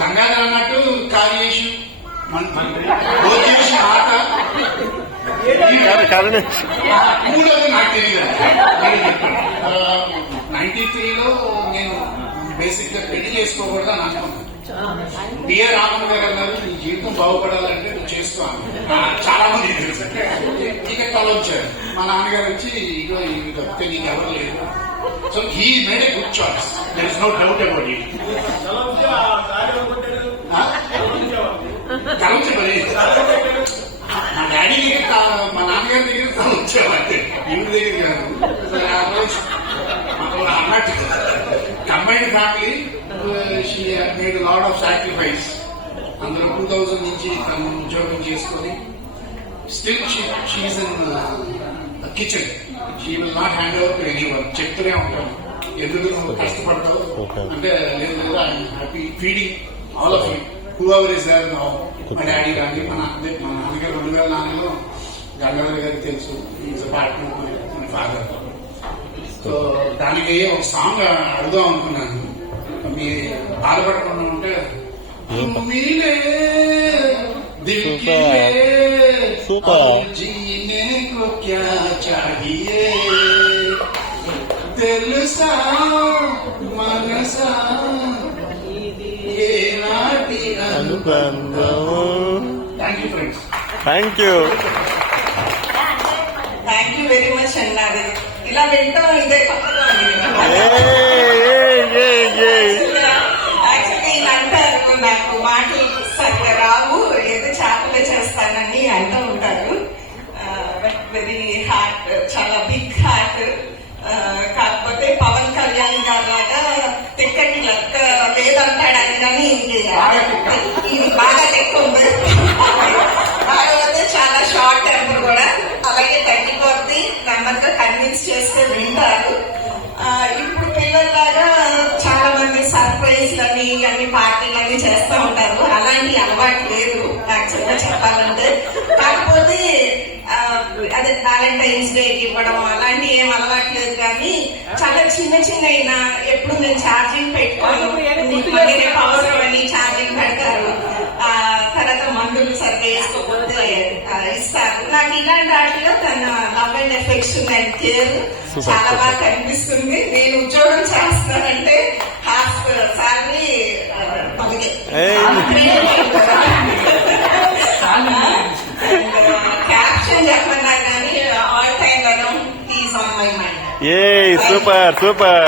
గంగాధర్ అన్నట్టు కార్యేషు మంత్రి ఆట మూడోది నాకు తెలియదు. 93లో నేను బేసిక్ గా పెళ్లి చేసుకోకూడదు అని అనుకున్నాను. డిఆర్ రామన్ గారు అన్నారు, నీ జీవితం బాగుపడాలంటే నువ్వు చేసుకోవాలి. చాలా మంది తెలుసు టికెట్ వచ్చారు. మా నాన్నగారు వచ్చి ఇగో ఇవి తప్పితే నీకు ఎవరు లేదు. So he made a good choice, there is no doubt about it. మా డాడీ దగ్గర మా నాన్నగారి దగ్గర వచ్చేవాడి ఇంటి దగ్గర కాదు. అన్నట్టు combined family, she made lot of sacrifice. అందులో 2000 నుంచి తను ఉద్యోగం చేసుకొని still she's in kitchen. She will not hand over to anyone. చెప్తూనే ఉంటాను, ఎందుకు నువ్వు కష్టపడతావు అంటే, లేదు లేదు I'm happy feeding all of you whoever is there now. మా డాడీ కానీ మా నాన్నగారు 2004లో గంగాధర్ గారికి తెలుసు, is partner my father. So దానికి ఒక సాంగ్ అడుగుదాం అనుకున్నాను, మీరు బాధపడకుండా ఉంటే. మీలే జీనే కో క్యా చాహియే తెలుసా మనసా థ్యాంక్ యూ వెరీ మచ్ అన్నారు. ఇలా వింటాం ఇదే కొత్తగా యాక్చువల్లీ ఇలా అంటారు, నాకు మాటలు సరిగ్గా రావు, ఏదో చేపలే చేస్తానని అంటూ ఉంటారు. వెరీ హార్ట్, చాలా బిగ్ హార్ట్. కాకపోతే పవన్ కళ్యాణ్ గారు లాగా తిక్కటి లెక్క లేదంటాడు అది, కానీ ఇది బాగా లెక్క ఉంది. కాకపోతే చాలా షార్ట్ టెంపర్ కూడా, అలాగే తగ్గిపోద్ది. నెమ్మదిగా కన్విన్స్ చేస్తే వింటారు. ఇప్పుడు పిల్లల్లాగా చాలా మంది సర్ప్రైజ్లని అన్ని పార్టీలని చేస్తూ ఉంటారు. అలాంటి అలవాటు లేదు యాక్చువల్ గా చెప్పాలంటే. కాకపోతే అదే వ్యాలంటైన్స్ డేకి ఇవ్వడం అలాంటి ఏం అలవాటు లేదు. కానీ చాలా చిన్న చిన్న అయినా ఎప్పుడు నేను ఛార్జింగ్ పెట్టుకోను, రేపు అవసరం అని ఛార్జింగ్ పెడతారు. తర్వాత మందులు సరిగ్గా వేసుకోకపోతే ఇస్తారు. నాకు ఇలాంటి వాటిలో తన love and affection and care చాలా బాగా కనిపిస్తుంది. నేను ఉద్యోగం చేస్తానంటే హాఫ్ సాలరీ క్యాప్షన్ చెప్పన్నా కానీ all time is on my mind. Super super.